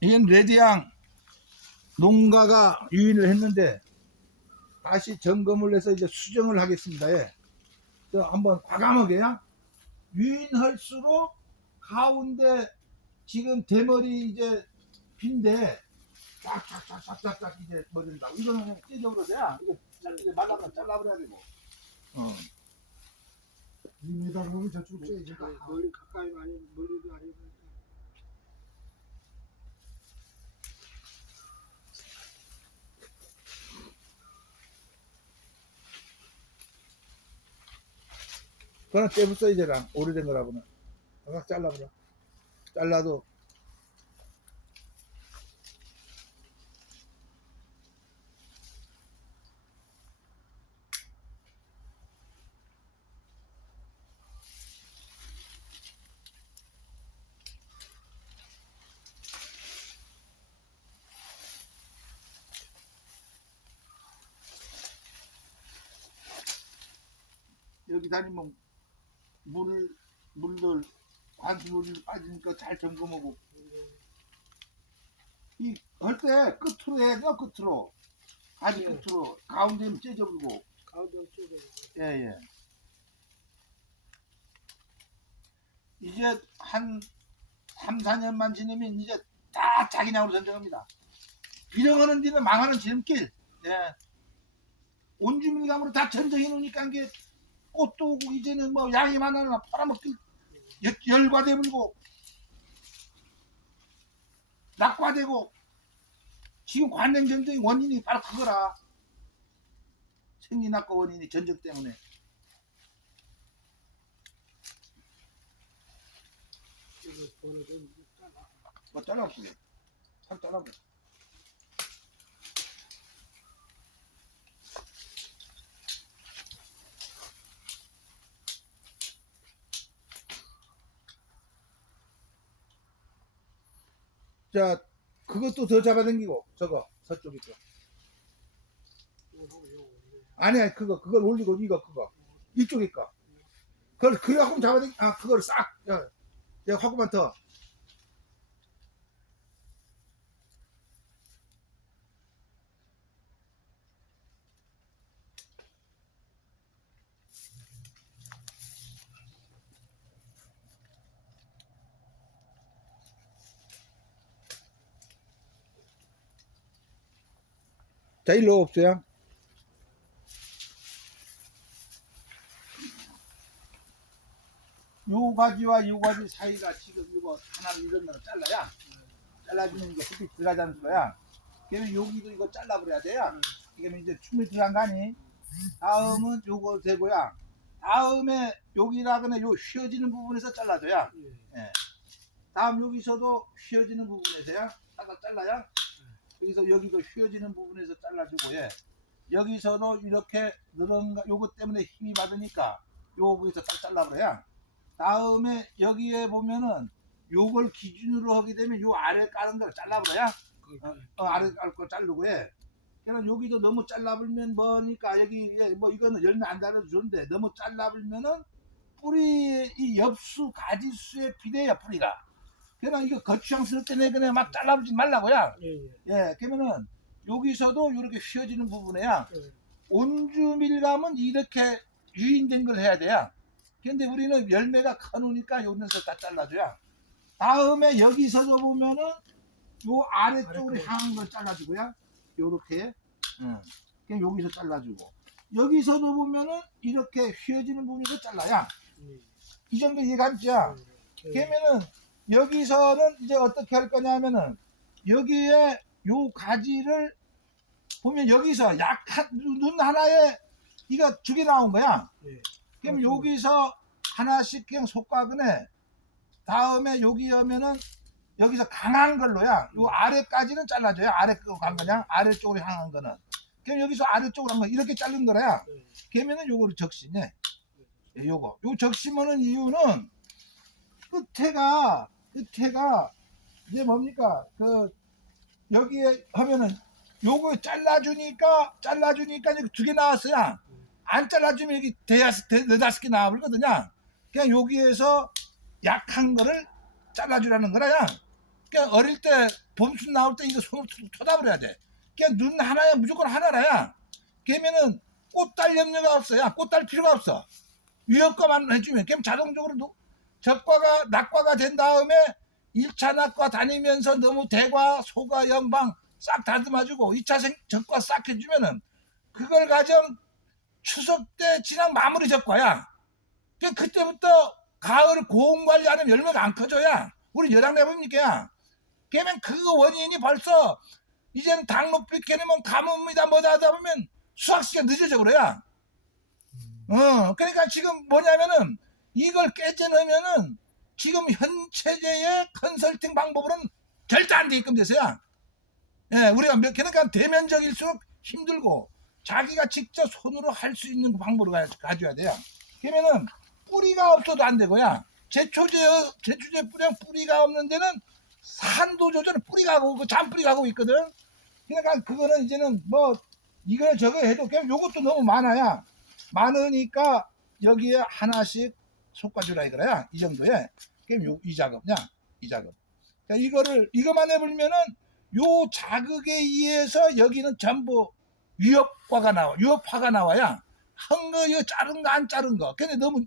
이건 레디양 농가가 유인을 했는데 다시 점검을 해서 이제 수정을 하겠습니다. 예. 저 한번 과감하게요. 유인할수록 가운데 지금 대머리 이제 빈데 쫙쫙쫙쫙쫙 이제 나 이거는 그냥 찢어버려 돼야 이거 잘- 이제 말라면 잘라버려야 되고. 어. 2m 보면 저쪽 째지. 멀리 가까이 많이 멀리도 아니고 그거는 떼부 사이즈랑 오래된 거라고는 각각 잘라버려. 잘라도 여기 다니면 물 물들 관수물이 빠지니까 잘 점검하고. 이할 때 끝으로 해야 끝으로? 아주 예. 끝으로. 가운데는 째져버리고. 가운데 쪽에 예예. 이제 한 3, 4년만 지나면 이제 다 자기냥으로 전쟁합니다. 비령하는 데는 망하는 지름길. 예. 온주밀감으로 다 전쟁해 놓으니까 이게 꽃도 오고 이제는 뭐 양이 많아나 팔아먹기 열- 열과되물고 낙과되고 지금 관행 전쟁의 원인이 바로 그거라. 생리 낙과 원인이 전쟁 때문에. 뭐 잘라보게 살 잘라보게 자 그것도 더 잡아당기고 저거 서쪽에 거. 아니 아니 그거 그걸 올리고 이거 그거. 이쪽에 거. 그걸 그래 갖고 잡아당기 아 그걸 싹 야, 야 하고만 더 자, 일로 없어요. 요 가지와 요 가지 사이가 지금 이거 하나를 이런 대로 잘라야 잘라주면 이게 흙이 들어가자는 거야. 그러면 여기도 이거 잘라버려야 돼요. 이게 이제 춤이 들어간 거 아니? 다음은 요거 되고요. 다음에 여기라거나 요 휘어지는 부분에서 잘라줘야. 예. 다음 여기서도 휘어지는 부분에서야 딱딱 잘라야 여기서 여기도 휘어지는 부분에서 잘라주고 예. 여기서도 이렇게 늘은 거 요것 때문에 힘이 받으니까 요거에서 딱 잘라버려야 다음에 여기에 보면은 요걸 기준으로 하게 되면 요 아래 까는 걸 잘라버려야 거기 어, 어, 아래 깔거 자르고 해. 그러니까 여기도 너무 잘라버리면 뭐니까 여기 예, 뭐 이거는 열매 안 달아도 좋은데 너무 잘라버리면은 뿌리 이 엽수 가지수에 비례야 뿌리가. 그러니까 이거 거추장스럽 때문에 그냥 막 잘라버리지 말라고요. 예, 예. 예, 그러면은 여기서도 이렇게 휘어지는 부분에야 예. 온주 밀감은 이렇게 유인된 걸 해야 돼요. 근데 우리는 열매가 커놓으니까 여기서 다 잘라줘야. 다음에 여기서도 보면은 요 아래쪽으로. 향한 걸 잘라주고요. 요렇게. 응. 그냥 여기서 잘라주고. 여기서도 보면은 이렇게 휘어지는 부분에서 잘라야. 예. 이 정도 이해감죠? 예. 그러면은 여기서는 이제 어떻게 할 거냐면은 여기에 요 가지를 보면 여기서 약한 눈- 눈 하나에 이거 두 개 나온 거야. 예. 그럼 어, 여기서 하나씩 그냥 속가근에 다음에 여기 오면은 여기서 강한 걸로야. 요 아래까지는 잘라줘요. 아래 거간 거냐? 아래쪽으로 향한 거는. 그럼 여기서 아래쪽으로 한 거 이렇게 자른 거야. 예. 그러면은 요거를 적시네. 예, 요거. 요 적시면은 이유는 끝에가 끝에가 이제 뭡니까? 그 여기에 하면은 요거 잘라주니까 잘라주니까 이렇게 두개 나왔어요. 안 잘라주면 여기 대여섯 대 네다섯 개 나와버리거든요. 그냥 여기에서 약한 거를 잘라주라는 거라야. 그냥 어릴 때 봄순 나올 때 이거 손으로 쳐- 쳐다버려야 돼. 그냥 눈 하나에 무조건 하나라야. 걔면은 꽃달 염려가 없어야. 꽃달 필요가 없어. 위협과만 해주면 걔면 자동적으로 노- 적과가 낙과가 된 다음에 1차 낙과 다니면서 너무 대과, 소과, 연방 싹 다듬어주고 2차 생, 적과 싹 해주면은 그걸 가정 추석 때 지난 마무리 적과야. 그 그때부터 가을 고온 관리 안 하면 열매가 안 커져야. 우리 여당 내봅니까? 걔면 그 원인이 벌써 이제는 당 높이 걔네면 가뭄이다 뭐다 하다 보면 수확 시간 늦어져 그래야. 어, 그러니까 지금 뭐냐면은 이걸 깨져넣으면은 지금 현 체제의 컨설팅 방법으로는 절대 안 되게끔 돼서야. 예, 우리가 몇 그러니까 대면적일수록 힘들고 자기가 직접 손으로 할 수 있는 그 방법을 가- 가져야 돼요. 그러면은 뿌리가 없어도 안 되고야. 제초제 제초제 뿌리랑 뿌리가 없는 데는 산도 조절은 뿌리가 하고 그 잔뿌리가 하고 있거든. 그러니까 그거는 이제는 뭐 이거 저거 해도 그냥 요것도 너무 많아야 많으니까 여기에 하나씩 솎아주라 이거야 이 정도에 그럼 요, 이 작업냐? 이 작업. 자, 이거를 이것만 해보면은 요 자극에 의해서 여기는 전부 위협과가 나와 위협화가 나와야 한거 이거 자른 거 안 자른 거. 근데 너무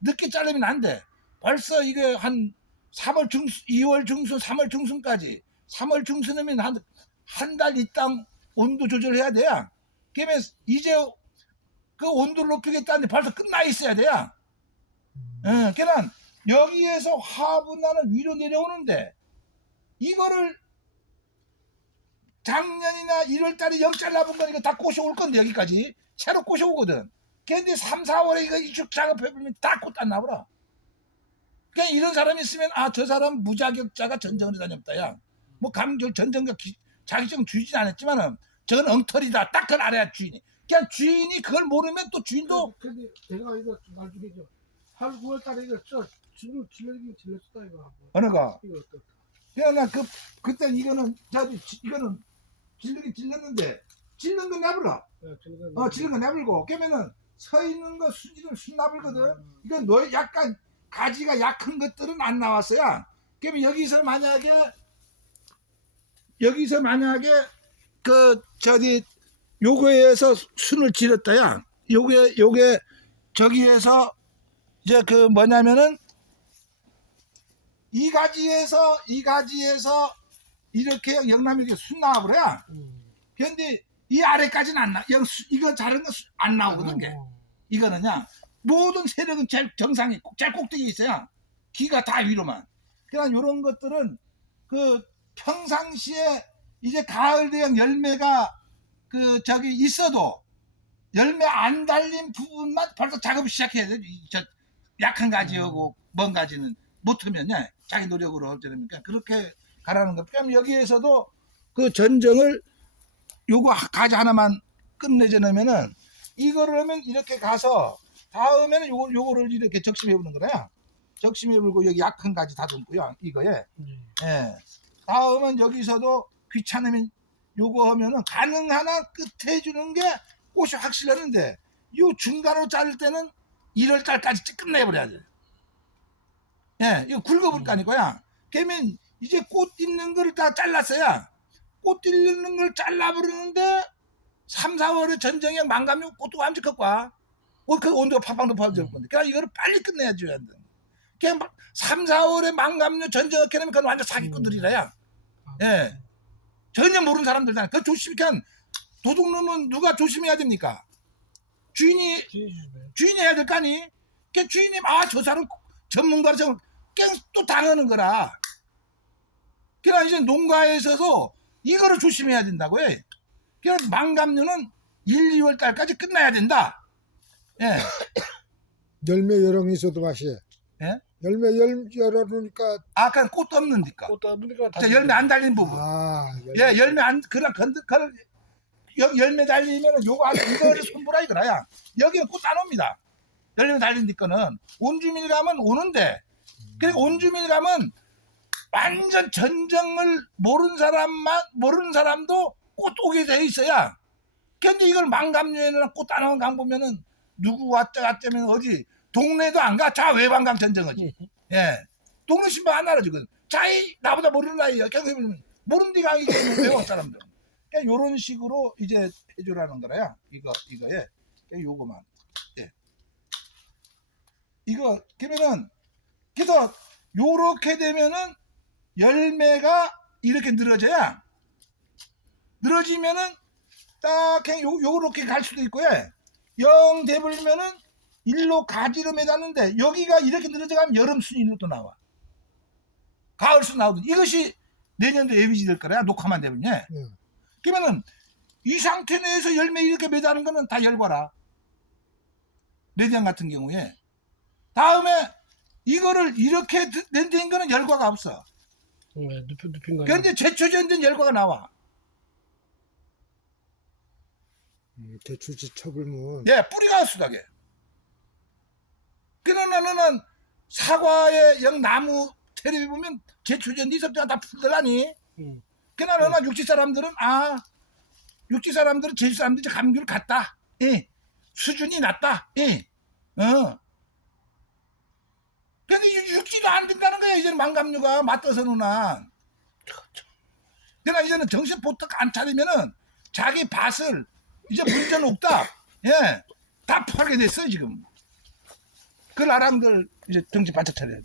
늦게 자르면 안 돼. 벌써 이게 한 3월 중순 2월 중순 3월 중순까지. 3월 중순이면 한 한 달 이 땅 온도 조절해야 돼야. 그러면 이제 그 온도를 높이겠다는데 벌써 끝나 있어야 돼야 예, 그냥 여기에서 화분나는 위로 내려오는데 이거를 작년이나 1월달에 영 잘라본 거니까 다 꼬셔올 건데 여기까지 새로 꼬셔오거든. 근데 3, 4월에 이거 이축 작업해보면 다꽃안 나오라. 그냥 이런 사람이 있으면 아 저 사람 무자격자가 전쟁을 다녔다야. 뭐 감정 전쟁과 기- 자격증 주진 않았지만은 저건 엉터리다. 딱 그걸 알아야 주인이. 그냥 주인이 그걸 모르면 또 주인도 근데 내가 이거 나중에 저 8, 9월 달에 이거 저 지금 질러긴 질렀다 이거. 어느 거 이거 어떡 그냥 나그 그때 이거는 지- 이거는 질르긴 질렀는데 질른 거 나불어. 예, 질러. 어 질른 거 나불고 깨면은 서 있는 거 수지는 순 나불거든. 이건 너 약간 가지가 약한 것들은 안 나왔어요. 그러면 여기서 만약에 여기서 만약에 그 저기 요거에서 순을 질렀다야. 요게 요게 저기에서 이제 그 뭐냐면은 이 가지에서 이 가지에서 이렇게 영남이게 순 나와버려. 음. 근데 이 아래까지는 안 나. 영 수- 이거 자른 거안 나오거든. 게. 어. 이거는요 모든 세력은 제일 정상에 꼭- 제일 꼭대기에 있어요 기가 다 위로만 그러니까 이런 것들은 그 평상시에 이제 가을 대형 열매가 그 저기 있어도 열매 안 달린 부분만 벌써 작업을 시작해야 돼. 이저 약한 가지하고 먼 가지는 못하면 요 자기 노력으로 어쩌니까 그렇게 가라는 거. 그럼 여기에서도 그 전정을 요거 하- 가지 하나만 끝내자 놓으면은 이거를 하면 이렇게 가서 다음에는 요거 요거를 이렇게 적심해 보는 거야. 적심해 불고 여기 약한 가지 다듬고요. 이거에 예. 예. 다음은 여기서도 귀찮으면 요거 하면은 가능하나 끝에 주는 게 꽃이 확실하는데 요 중간으로 자를 때는 1월 달까지 끝내버려야 돼. 예, 이거 굵어볼 거 아니고요. 그러면 이제 꽃 있는 거를 다 잘랐어야 꽃 있는 걸 잘라버리는데 3, 4월에 전쟁에 망가면 꽃도 완전 컸과. 어, 그 온도가 팍팍 높아질 건데. 그러니까 이거를 빨리 끝내야 줘야 돼. 그냥 막 3, 4월에 망감류 전쟁을 캐내면 그건 완전 사기꾼들이라야. 예. 전혀 모르는 사람들잖아. 그 조심, 그냥 도둑놈은 누가 조심해야 됩니까? 주인이, 주인이 해야 될 거 아니? 그 주인이, 아, 저 사람 전문가로 저, 그냥 또 당하는 거라. 그러니까 이제 농가에서도 이거를 조심해야 된다고 해. 그러니까 망감류는 1, 2월 달까지 끝나야 된다. 예. 열매 여렁이 있어도 맛이에. 예? 열매 열 열어놓으니까 아까 꽃 없는니까. 꽃 따보니까 저 열매 안 달린 부분. 아 예, 열매 안, 그런, 건드, 그 열매 달리면은 요거 아주 이거를 손보라 이거라야. 여기는 꽃 안 옵니다. 열매 달린 데 거는 온주밀 가면 오는데, 그리고 온주밀 가면 완전 전정을 모르는 사람만, 모르는 사람도 꽃 오게 돼 있어야. 근데 이걸 망감류에는 꽃안 오는 강 보면은 누구 왔자 왔자면 어디 동네도 안 가. 자 외방강 전정하지. 예. 동네 신발 안 알아주거든. 자이 나보다 모르는 나이야. 해보면 모르는 데가 아니지 외워 사람들. 그러니까 요런 식으로 이제 해주라는 거라야. 이거 이거에 그냥 요거만. 예. 이거 그러면은 그래서 요렇게 되면은 열매가 이렇게 늘어져야 늘어지면은 딱 그냥 요, 요렇게 갈 수도 있고요. 영 돼버리면은 일로 가지로 매닫는데 여기가 이렇게 늘어져 가면 여름 순이로 또 나와. 가을 순 나오든 이것이 내년도 예비지 될 거라 녹화만 되면 예. 예. 그러면은 이 상태 내에서 열매 이렇게 매다는 거는 다 열과라. 레디안 같은 경우에 다음에 이거를 이렇게 낸다는 거는 열과가 없어. 네, 눕힌 눕힌 거. 그런데 제초전된 열과가 나와. 음, 대추지 쳐불면 예, 뿌리가 수다게. 그러나 너는 사과의 영 나무 테레비 보면 제초전 이섭자가 다 풀더라니. 응. 그러나 너나 육지 사람들은 아 육지 사람들은 제주 사람들이 감귤 같다. 예. 수준이 낮다. 예. 어. 근데 이 육지도 안 된다는 거야 이제는 망감류가 맞떠서 누나. 그러나 이제는 정신 보통 안 차리면은 자기 밭을 이제 문제는 없다. 예. 다 팔게 됐어요 지금. 그 나랑들 이제 정신 바짝 차려야 돼.